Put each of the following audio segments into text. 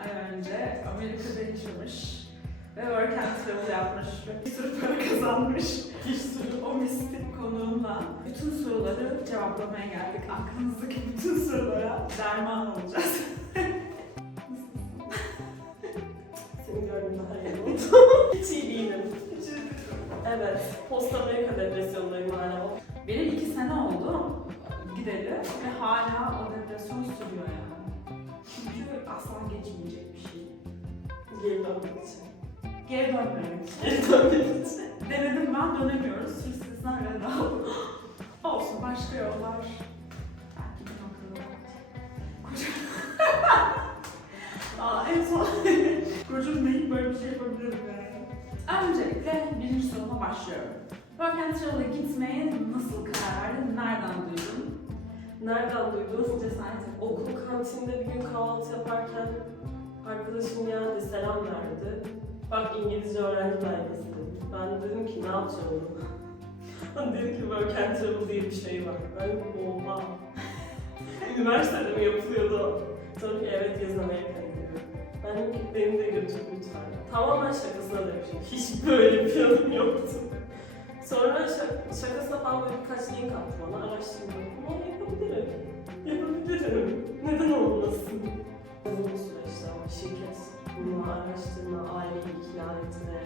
ay önce Amerika'da yaşamış ve work and travel yapmış bir sürü para kazanmış. Bir sürü o mistik konuğumla bütün soruları cevaplamaya geldik. Aklınızdaki bütün sorulara derman olacağız. Seni gördüm daha iyi oldu. Hiç iyi değilim. Evet. Post Amerika depresyondayım hala. Benim iki sene oldu gideli ve hala o depresyon sürüyor yani. Çünkü asla geçmeyecek bir şey. Geri dönmek için. Geri dönmemek için. Geri dönmek için. Denedim ben dönemiyoruz. Red aldım. Olsun başka yollar. Belki bir noktada. Aa, en son gocunmayıp böyle bir şey yapabilirim yani. Öncelikle birinci soruma başlıyorum. Work and Travel'a gitmeye nasıl karar verdin? Nereden duydun? Nereden duydun? Cesaret? Okul kantinde bir gün kahvaltı yaparken arkadaşım geldi selam verdi. Bak İngilizce öğrenci belgesi dedi. Ben de dedim ki ne yapacağım onu? Bana dedi ki work and diye bir şey var. Ben oha. Üniversitede mi yapılıyordu? Sonra ki evet yazın Amerika'ya gidiyorum. Ben dedim ki beni de götür lütfen. Tamamen şakasına demişim. Hiç böyle bir planım yoktu. Sonra şak- şakasına falan böyle birkaç link attı bana. Araştırdım. Yapabilirim. Yapabilirim. Neden olmasın? Uzun bir süreçti ama şirket bulma, araştırma, aileyi ikna etme,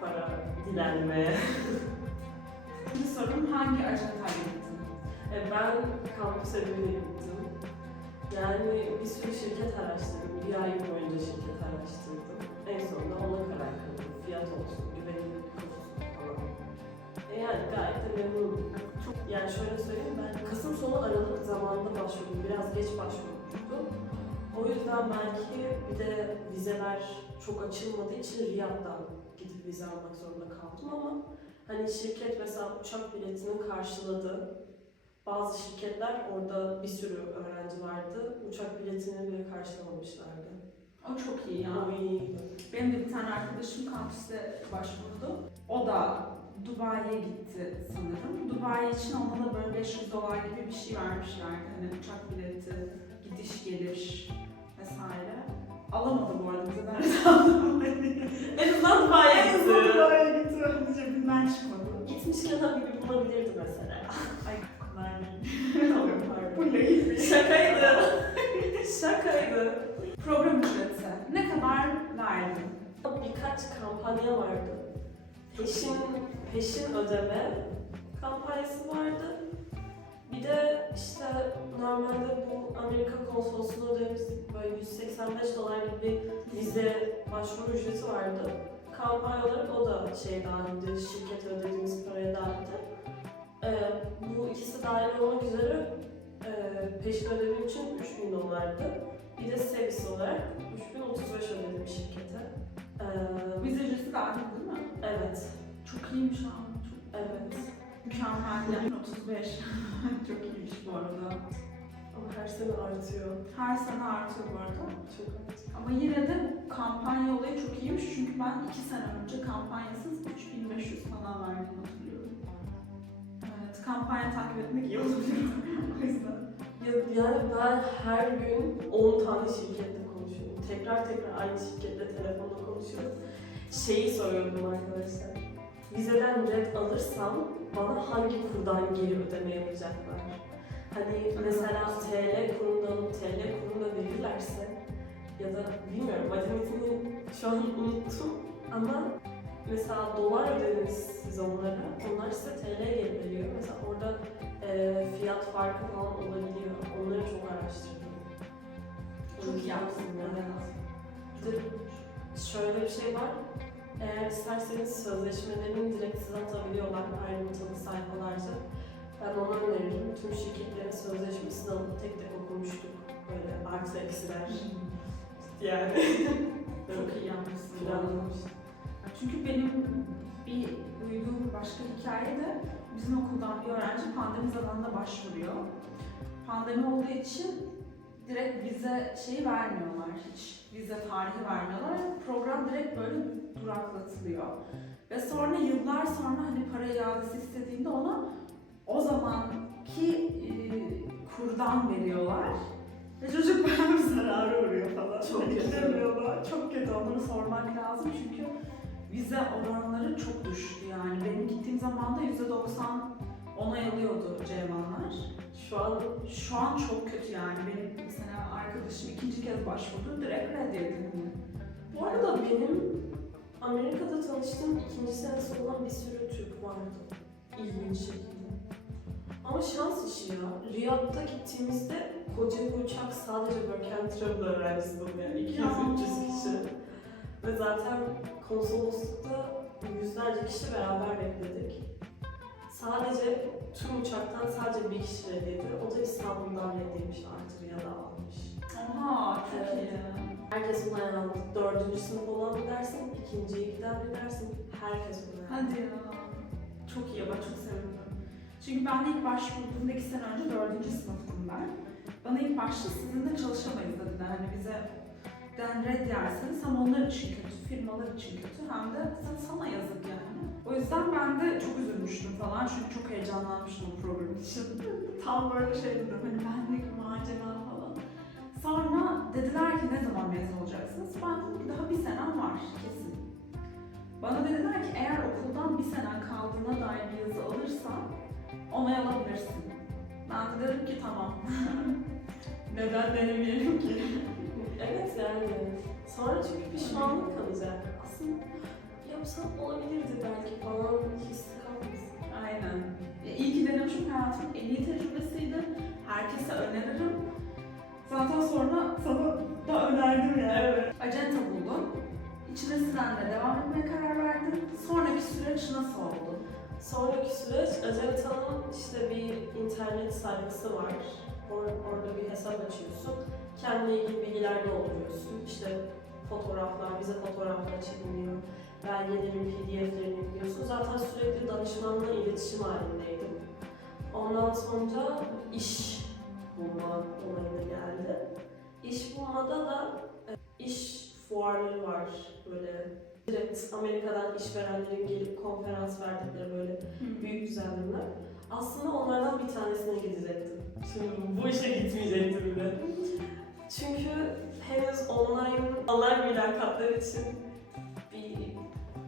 para dilenme. İkinci sorum hangi ajantayla gittin? E, ben kampüs evine gittim. Yani bir sürü şirket araştırdım. Bir ay boyunca şirket araştırdım. En sonunda ona karar kıldım. Fiyat olsun, güvenilirlik olsun falan. E yani gayet de memnunum. Yani şöyle söyleyeyim ben Kasım sonu Aralık zamanında başvurdum. Biraz geç başvurmuştum. O yüzden belki bir de vizeler çok açılmadığı için Riyad'dan gidip vize almak zorunda kaldım ama hani şirket mesela uçak biletini karşıladı. Bazı şirketler orada bir sürü öğrenci vardı. Uçak biletini bile karşılamamışlardı. O çok iyi ya. O. Benim de bir tane arkadaşım kampüste başvurdu. O da Dubai'ye gitti sanırım. Dubai için ona da böyle 500 dolar gibi bir şey vermişlerdi. Hani uçak bileti, gidiş geliş vesaire. Alamadı bu arada bize ders. En azından Dubai'ye En gitti. azından Dubai'ye gitti. Onun cebinden çıkmadı. Gitmişken tabii bir bulabilirdi mesela. Ay pardon. Bu neydi? Şakaydı. Şakaydı. Program ücreti. Ne kadar verdin? Birkaç kampanya vardı. Peşin, peşin ödeme kampanyası vardı. Bir de işte normalde bu Amerika konsolosluğuna ödediğimiz böyle 185 dolar gibi bir vize başvuru ücreti vardı. Kampanya olarak o da şey dahildi, şirket ödediğimiz paraya dahildi. Ee, bu ikisi dahil olmak üzere e, peşin ödediğim için 3000 dolardı. Bir de servis olarak 3035 ödedim şirkete. Ee, Vize ücreti dahil değil mi? evet, Çok iyiymiş abi. Çok evet. mükemmel. Yani 35. Çok iyiymiş bu arada. Ama her sene artıyor. Her sene artıyor bu arada. Çok artıyor. Ama yine de kampanya olayı çok iyiymiş çünkü ben 2 sene önce kampanyasız 3500 falan verdim hatırlıyorum. Evet, kampanya takip etmek iyi olabilir. o yüzden. Ya, yani ben her gün 10 tane şirketle konuşuyorum. Tekrar tekrar aynı şirketle telefonla konuşuyorum. Şeyi soruyordum arkadaşlar. Vizeden red alırsam bana hangi kurdan geri ödeme yapacaklar? Hani mesela TL kurunda alıp TL kurunda verirlerse ya da bilmiyorum matematiğini şu an unuttum ama mesela dolar ödediniz siz onlara, onlar size TL geri veriyor. Mesela orada e, fiyat farkı falan olabiliyor. Onları çok araştırdım. Çok iyi yapsın yani. evet. Şöyle bir şey var. Eğer isterseniz sözleşmelerini direkt size atabiliyorlar ayrıntılı sayfalarca. Ben onu öneririm. Tüm şirketlerin sözleşmesini alıp tek tek okumuştuk. Böyle artı eksiler. Yani. Çok iyi yapmışsın. Planlamıştım. Çünkü benim bir duyduğum başka hikaye de bizim okuldan bir öğrenci pandemi zamanında başvuruyor. Pandemi olduğu için direkt vize şeyi vermiyorlar hiç. Vize tarihi vermiyorlar. Program direkt böyle duraklatılıyor. Ve sonra yıllar sonra hani para iadesi istediğinde ona o zamanki e, kurdan veriyorlar. Ve çocuk bayağı bir zarara uğruyor falan. Çok Hani gidemiyorlar. Çok kötü. Onları sormak lazım çünkü vize oranları çok düştü yani. Benim gittiğim zaman da %90 onay alıyordu Ceylanlar. Şu an Şu an çok kötü yani. Benim mesela arkadaşım ikinci kez başvurdu. Direkt reddedildi. Bu arada benim Amerika'da tanıştığım ikinci senesi olan bir sürü Türk vardı. İlginç şekilde. Ama şans işi ya. Riyad'da gittiğimizde koca bir uçak sadece work and travel öğrencisi dolu yani 200-300 kişi. Ve zaten konsoloslukta yüzlerce kişi beraber bekledik. Sadece tüm uçaktan sadece bir kişi reddiydi. O da İstanbul'dan reddiymiş artı Riyad'a almış. Aha çok Evet. iyi. Herkes onay aldı. Dördüncü sınıf olan bir dersin, ikinciye giden bir dersin. Herkes onay aldı. Hadi ya. Çok iyi ben çok sevindim. Çünkü ben de ilk başvurduğumda iki sene önce dördüncü sınıftım ben. Bana ilk başta sizinle çalışamayız dediler. Hani bize den red yerseniz hem onlar için kötü, firmalar için kötü hem de sana yazık yani. O yüzden ben de çok üzülmüştüm falan çünkü çok heyecanlanmıştım o program için. Tam böyle şey dedim hani benlik macera falan. Sonra dediler ki ne zaman mezun olacaksınız? Ben dedim ki daha bir senem var kesin. Bana dediler ki eğer okuldan bir senen kaldığına dair bir yazı alırsan onay alabilirsin. Ben de dedim ki tamam. Neden denemeyelim ki? Evet yani. Sonra çünkü pişmanlık kalacak. Aslında yapsam olabilirdi belki falan hissi kalmasın. Aynen. E, İyi ki denemişim hayatımın en iyi tecrübesiydi. Herkese öneririm. Zaten sonra sana da önerdim yani. Evet. Acenta buldum. İçine sinemle devam etmeye karar verdim. Sonraki süreç nasıl oldu? Sonraki süreç Acenta'nın işte bir internet sayfası var. Or- orada bir hesap açıyorsun. Kendine ilgili bilgiler dolduruyorsun. İşte fotoğraflar, bize fotoğraflar çekiliyor. Belgelerin pdf'lerini yüklüyorsun. Zaten sürekli danışmanla iletişim halindeydim. Ondan sonra iş bulma olayına geldi. İş bulmada da e, iş fuarları var. Böyle direkt Amerika'dan işverenlerin gelip konferans verdikleri böyle büyük düzenlemeler. Aslında onlardan bir tanesine gidecektim. Şimdi bu işe gitmeyecektim bile. Çünkü henüz online, online mülakatlar için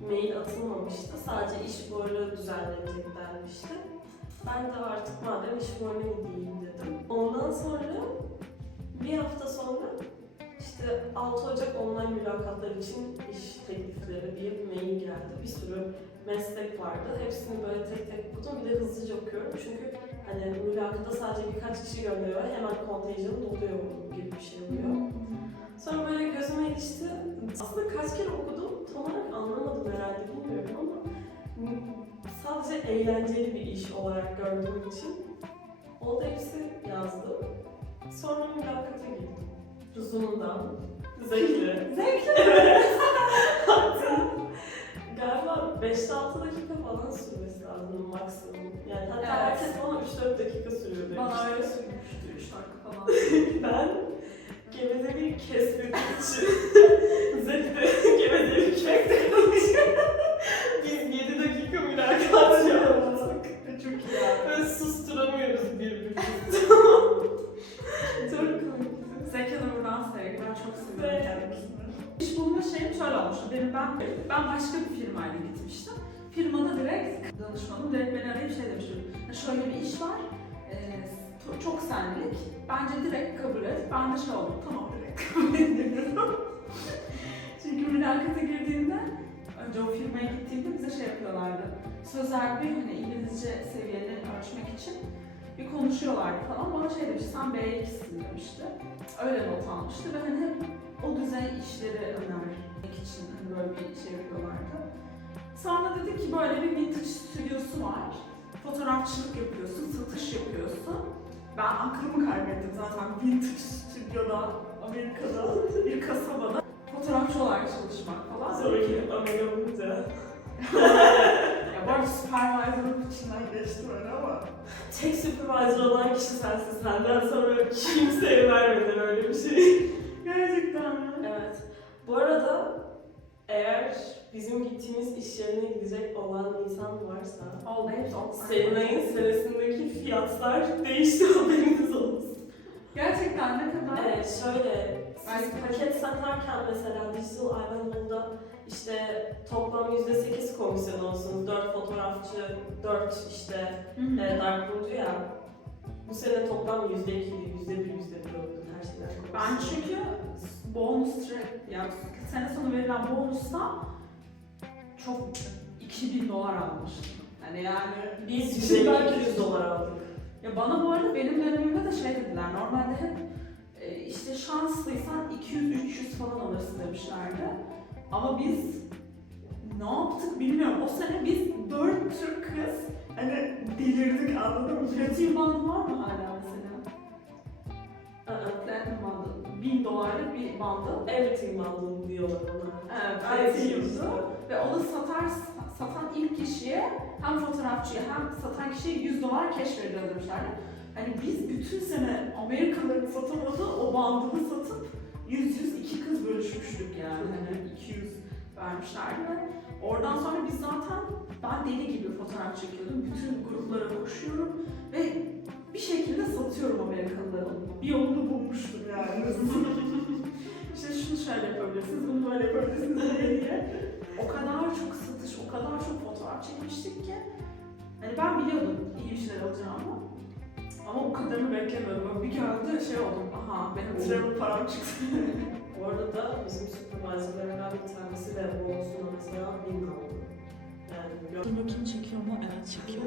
mail atılmamıştı. Sadece iş fuarı düzenlenecek denmişti. Ben de artık madem iş fuarına gideyim dedim. Ondan sonra bir hafta sonra işte 6 Ocak online mülakatlar için iş teklifleri bir mail geldi. Bir sürü meslek vardı. Hepsini böyle tek tek okudum. Bir de hızlıca okuyorum. Çünkü hani mülakata sadece birkaç kişi gönderiyor. Hemen kontenjanı doluyor gibi bir şey oluyor. Sonra böyle gözüme ilişti. Aslında kaç kere okudum tam olarak anlamadım herhalde bilmiyorum ama sadece eğlenceli bir iş olarak gördüğüm için o da hepsi yazdım. Sonra mülakata girdim. Zoom'dan. Zevkli. Zevkli. Hatta galiba 5-6 dakika falan sürmesi lazım maksimum. Yani hatta Evet. herkes bana 3-4 dakika sürüyor demişti. Bana öyle sürmüştü 3 dakika falan. Ben gevezeliği kesmediğim için başka bir firmayla gitmiştim. Firmada direkt danışmanım direkt beni arayıp şey demişti. "Ya Şöyle bir iş var. e, çok senlik. Bence direkt kabul et. Ben de şey oldum. Tamam direkt kabul ediyorum. Çünkü mülakata girdiğimde önce o firmaya gittiğimde bize şey yapıyorlardı. Sözel bir hani İngilizce seviyeni ölçmek için bir konuşuyorlardı falan. Bana şey demişti, sen B2'sin demişti. Öyle not almıştı ve hani hep o düzey işleri önermek için hani böyle bir şey yapıyorlardı. Sonra dedi ki böyle bir vintage stüdyosu var. Fotoğrafçılık yapıyorsun, satış yapıyorsun. Ben aklımı kaybettim zaten vintage stüdyoda, Amerika'da, bir kasabada fotoğrafçı olarak çalışmak falan. Sonraki amele olunca. Ya bu arada supervisor'ın içinden geçti öyle ama. Tek supervisor olan kişi sensin. Senden sonra kimseye vermeden öyle bir şey. Gerçekten mi? Evet. Bu arada eğer bizim gittiğimiz iş yerine gidecek olan insan varsa Oldu hepsi online. Senesindeki fiyatlar değişti haberiniz olsun. Gerçekten ne kadar? Ee, şöyle, siz paket satarken mesela Digital Ivanhoe'da işte toplam %8 komisyon olsun, 4 fotoğrafçı, 4 işte Hı hı. e, dartboard'u ya. Bu sene toplam %2, %1, %1 oldu her şeyden. Ben çünkü bonus track, yani sene sonu verilen bonusla çok 2000 dolar almıştım. Hani yani Biz Şimdi ben- 150-200 dolar aldık. ya bana bu arada benim dönemimde de şey dediler. Normalde hep e, işte şanslıysan 200-300 falan alırsın demişlerdi. Ama biz ne yaptık bilmiyorum. O sene biz 4 Türk kız hani delirdik anladın mı? Platin bandı var mı hala mesela? Aa, Platin bandı. 1000 dolarlık bir bandı. Everything aldım diyorlar ona. Evet, platinumdu. Ve onu satar, satan ilk kişiye hem fotoğrafçıya hem satan kişiye 100 dolar vereceğiz demişlerdi. Hani biz bütün sene Amerikalıların satamadığı o bandını satıp 100-100 iki kız bölüşmüştük yani. Hani 200 vermişlerdi ve oradan sonra biz zaten ben deli gibi fotoğraf çekiyordum. Bütün gruplara koşuyorum ve bir şekilde satıyorum Amerikalıların. Bir yolunu bulmuştum yani. işte şunu şöyle yapabilirsiniz, bunu böyle yapabilirsiniz diye diye. O kadar çok satış, o kadar çok fotoğraf çekmiştik ki. Hani ben biliyordum iyi bir şeyler alacağımı. Ama o kadarını beklemiyordum. Bir geldi şey oldum, aha benim travel param çıktı. Bu arada bizim supervisorlarından bir tanesi de bonusuna mesela 1000 aldı. Yani Dur bakayım çekiyor mu? Evet çekiyor.